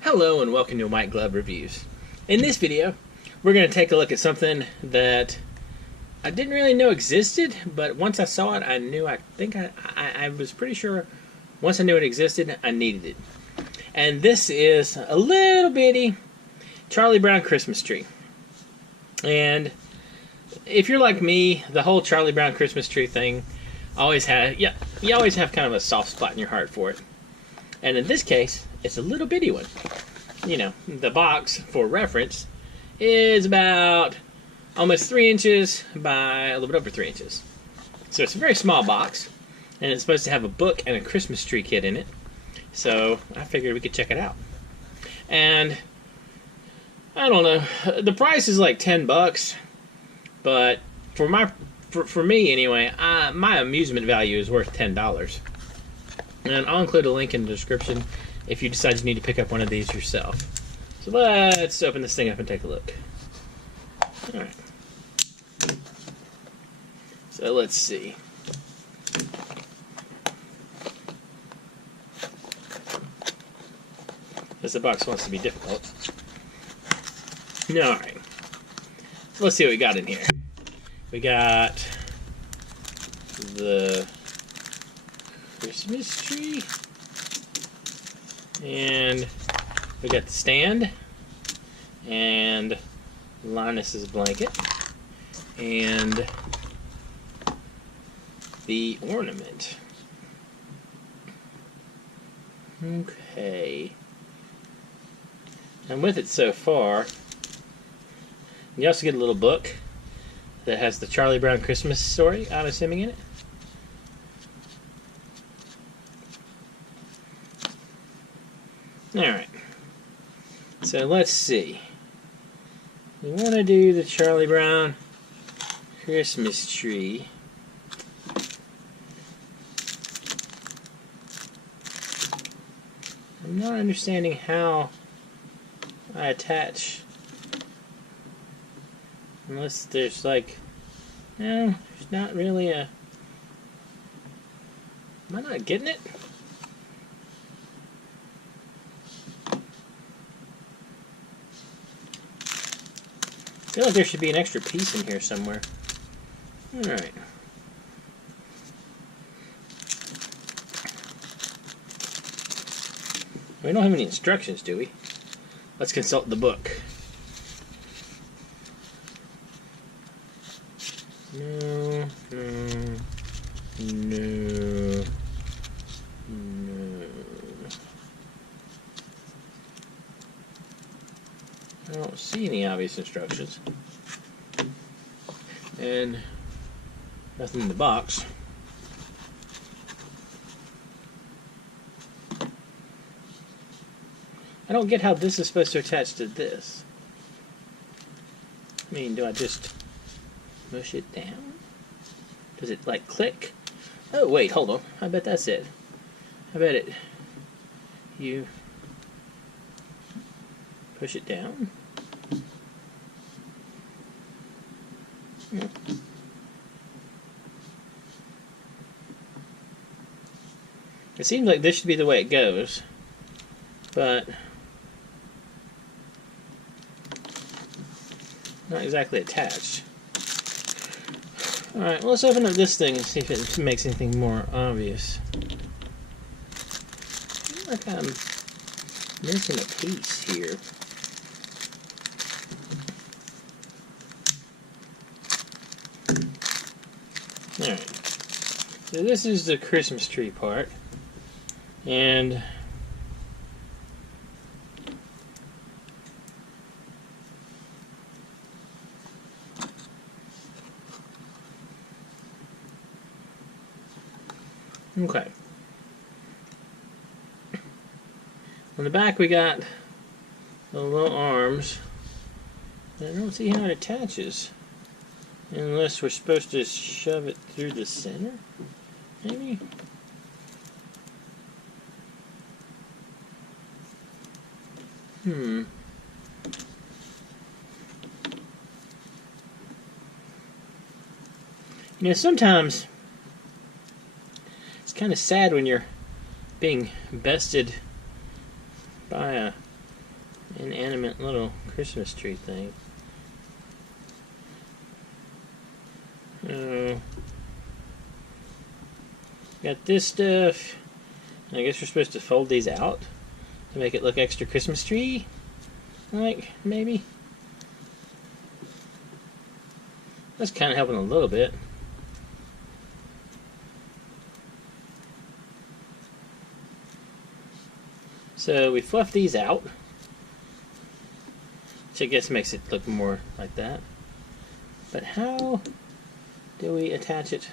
Hello and welcome to White Glove Reviews. In this video, we're going to take a look at something that I didn't really know existed, but once I saw it, I knew, I was pretty sure once I knew it existed, I needed it. And this is a little bitty Charlie Brown Christmas tree. And if you're like me, the whole Charlie Brown Christmas tree thing always had, you always have kind of a soft spot in your heart for it. And in this case, it's a little bitty one. You know, the box, for reference, is about almost 3 inches by a little bit over 3 inches. So it's a very small box, and it's supposed to have a book and a Christmas tree kit in it. So I figured we could check it out. And I don't know, the price is like $10, but for me anyway, my amusement value is worth $10. And I'll include a link in the description if you decide you need to pick up one of these yourself. So let's open this thing up and take a look. Alright. So let's see. Because the box wants to be difficult. Alright. So let's see what we got in here. We got the Christmas tree, and we got the stand, and Linus's blanket, and the ornament. Okay. I'm with it so far. You also get a little book that has the Charlie Brown Christmas story, I'm assuming, in it. Alright, so let's see. We want to do the Charlie Brown Christmas tree. I'm not understanding how I attach, unless there's like, no, there's not really a, am I not getting it? I feel like there should be an extra piece in here somewhere. Alright. We don't have any instructions, do we? Let's consult the book. No. I don't see any obvious instructions. And nothing in the box. I don't get how this is supposed to attach to this. I mean, do I just push it down? Does it like click? Oh wait, hold on. I bet that's it. I bet it. You push it down. It seems like this should be the way it goes, but not exactly attached. Alright, well, let's open up this thing and see if it makes anything more obvious. I feel like I'm missing a piece here. Alright, so this is the Christmas tree part, and okay. On the back we got the little arms. I don't see how it attaches. Unless we're supposed to shove it through the center, maybe? You know, sometimes it's kind of sad when you're being bested by a inanimate little Christmas tree thing. Got this stuff. I guess we're supposed to fold these out to make it look extra Christmas tree. Like, maybe. That's kind of helping a little bit. So we fluff these out, which I guess makes it look more like that. But how do we attach it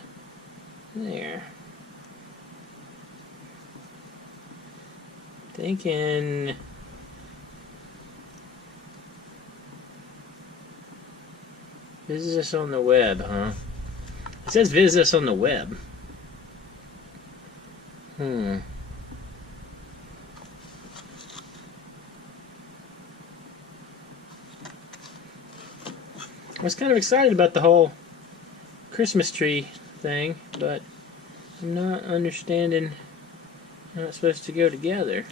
there? Thinking visit us on the web, huh? It says visit us on the web. I was kind of excited about the whole Christmas tree thing, but I'm not understanding how it's supposed to go together.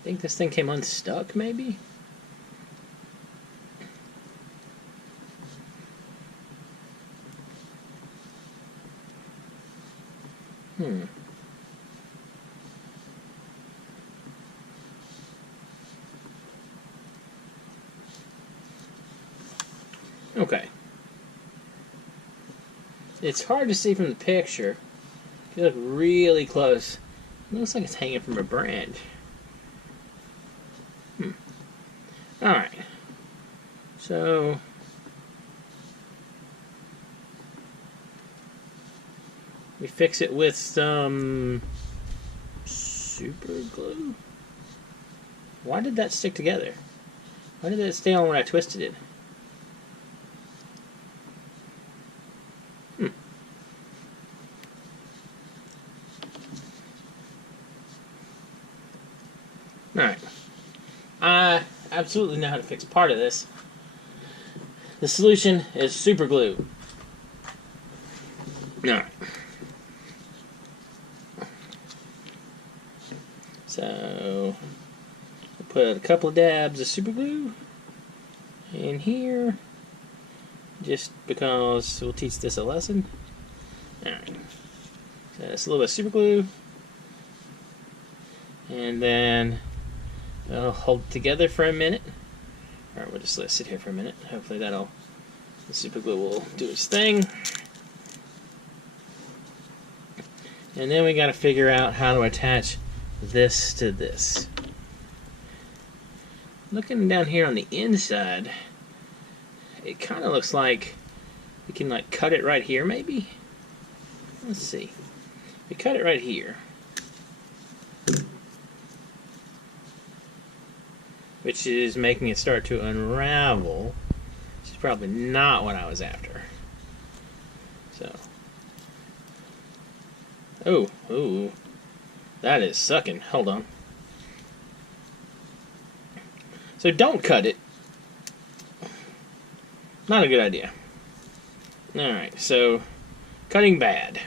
I think this thing came unstuck, maybe? Okay. It's hard to see from the picture. If you look really close, it looks like it's hanging from a branch. Alright. So we fix it with some super glue. Why did that stick together? Why did that stay on when I twisted it? Alright. I absolutely know how to fix part of this. The solution is super glue. Alright. So, I'll put a couple of dabs of super glue in here, just because we'll teach this a lesson. Alright. So, it's a little bit of super glue. And then I'll hold it together for a minute. Alright, we'll just let it sit here for a minute. Hopefully the super glue will do its thing. And then we got to figure out how to attach this to this. Looking down here on the inside, it kind of looks like we can like cut it right here maybe. Let's see. We cut it right here, which is making it start to unravel, which is probably not what I was after. So, oh, that is sucking. Hold on. So don't cut it. Not a good idea. Alright, so cutting bad.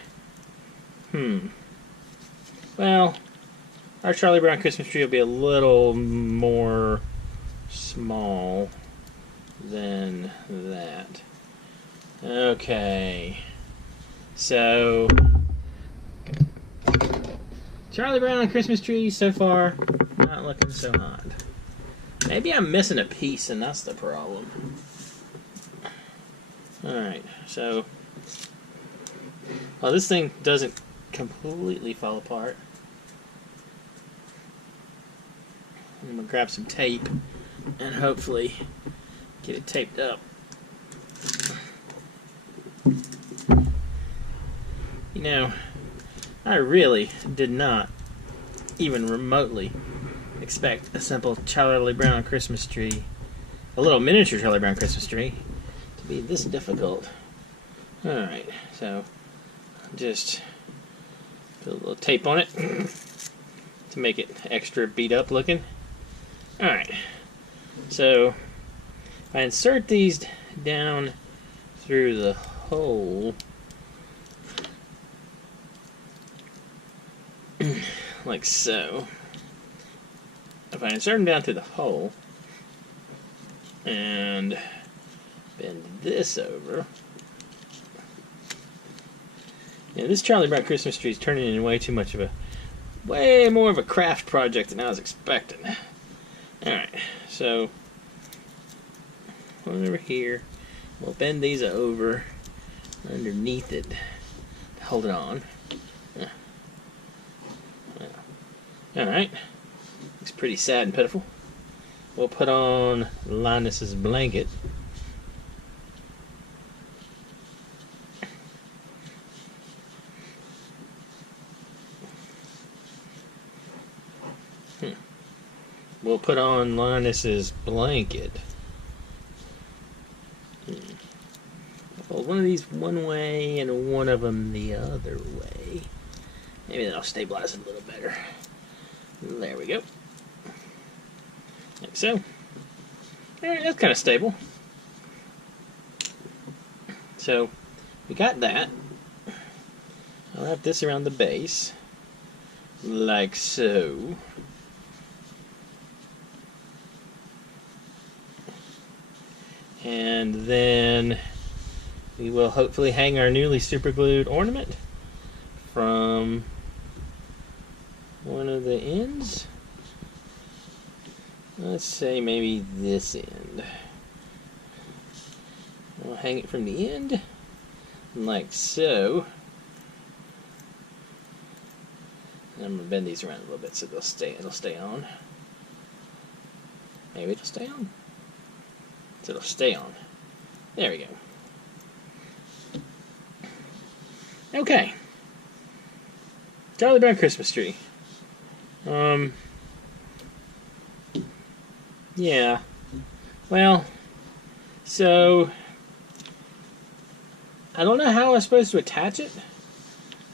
Well, our Charlie Brown Christmas tree will be a little more small than that. Okay. So, Charlie Brown Christmas tree so far, not looking so hot. Maybe I'm missing a piece and that's the problem. Alright, so, well, this thing doesn't completely fall apart. I'm going to grab some tape and hopefully get it taped up. You know, I really did not even remotely expect a simple Charlie Brown Christmas tree, a little miniature Charlie Brown Christmas tree, to be this difficult. Alright, so just put a little tape on it to make it extra beat up looking. Alright, so if I insert these down through the hole like so, if I insert them down through the hole and bend this over. Yeah, this Charlie Brown Christmas tree is turning into way more of a craft project than I was expecting. Alright, so one over here. We'll bend these over underneath it to hold it on. Alright, looks pretty sad and pitiful. We'll put on Linus's blanket. We'll put on Linus's blanket. Fold one of these one way and one of them the other way. Maybe that'll stabilize it a little better. There we go. Like so. Alright, that's kind of stable. So, we got that. I'll wrap this around the base. Like so. And then we will hopefully hang our newly super glued ornament from one of the ends. Let's say maybe this end. We'll hang it from the end, like so. And I'm gonna bend these around a little bit so it'll stay on. Maybe it'll stay on. So it'll stay on. There we go. Okay. Charlie Brown Christmas tree. Yeah. Well, so I don't know how I was supposed to attach it.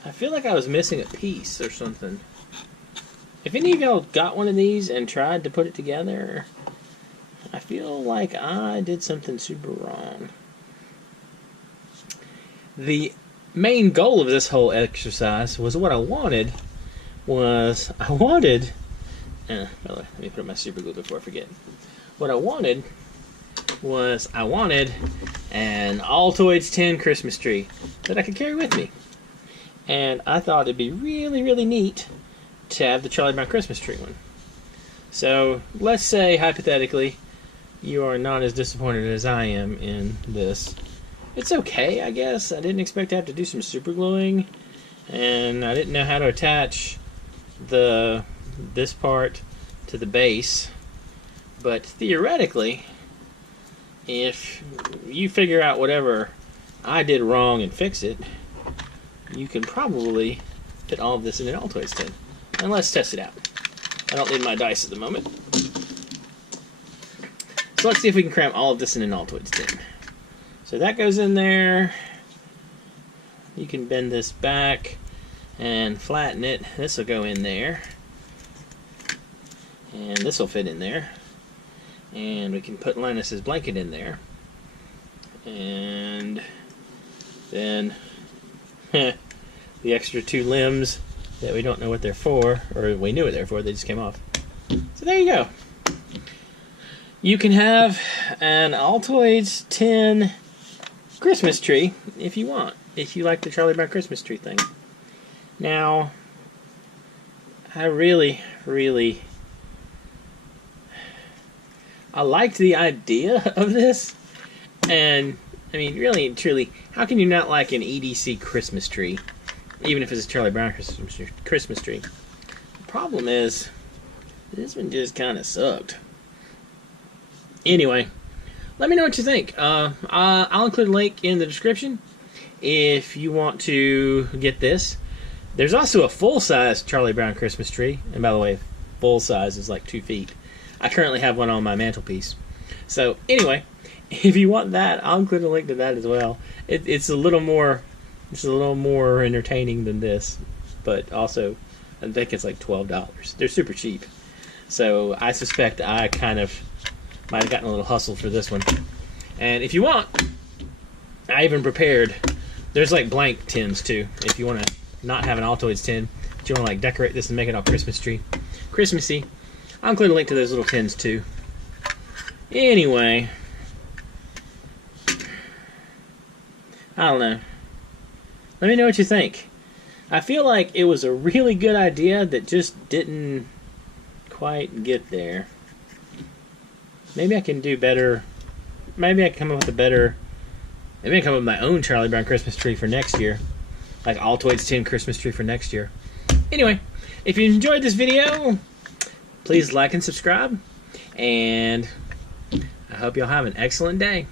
I feel like I was missing a piece or something. If any of y'all got one of these and tried to put it together, I feel like I did something super wrong. The main goal of this whole exercise was let me put up my super glue before I forget. What I wanted was an Altoids tin Christmas tree that I could carry with me. And I thought it'd be really, really neat to have the Charlie Brown Christmas tree one. So let's say, hypothetically, you are not as disappointed as I am in this. It's okay, I guess. I didn't expect to have to do some super gluing, and I didn't know how to attach this part to the base. But theoretically, if you figure out whatever I did wrong and fix it, you can probably fit all of this in an Altoids tin. And let's test it out. I don't need my dice at the moment. So let's see if we can cram all of this in an Altoids tin. So that goes in there. You can bend this back and flatten it. This will go in there. And this will fit in there. And we can put Linus's blanket in there. And then the extra two limbs that we don't know what they're for, or we knew what they're for, they just came off. So there you go. You can have an Altoids tin Christmas tree if you want, if you like the Charlie Brown Christmas tree thing. Now, I really I liked the idea of this, and I mean, really and truly, how can you not like an EDC Christmas tree, even if it's a Charlie Brown Christmas tree? The problem is, this one just kind of sucked. Anyway, let me know what you think. I'll include a link in the description if you want to get this. There's also a full-size Charlie Brown Christmas tree, and by the way, full size is like 2 feet. I currently have one on my mantelpiece. So anyway, if you want that, I'll include a link to that as well. It's a little more entertaining than this, but also I think it's like $12. They're super cheap. So I suspect I kind of might have gotten a little hustle for this one. And if you want, I even prepared, there's like blank tins too. If you want to not have an Altoids tin, but you want to like decorate this and make it all Christmassy, I'll include a link to those little tins too. Anyway, I don't know. Let me know what you think. I feel like it was a really good idea that just didn't quite get there. Maybe I can do better. Maybe I can come up with a better... Maybe I can come up with my own Charlie Brown Christmas tree for next year. Like Altoids tin Christmas tree for next year. Anyway, if you enjoyed this video, please like and subscribe. And I hope y'all have an excellent day.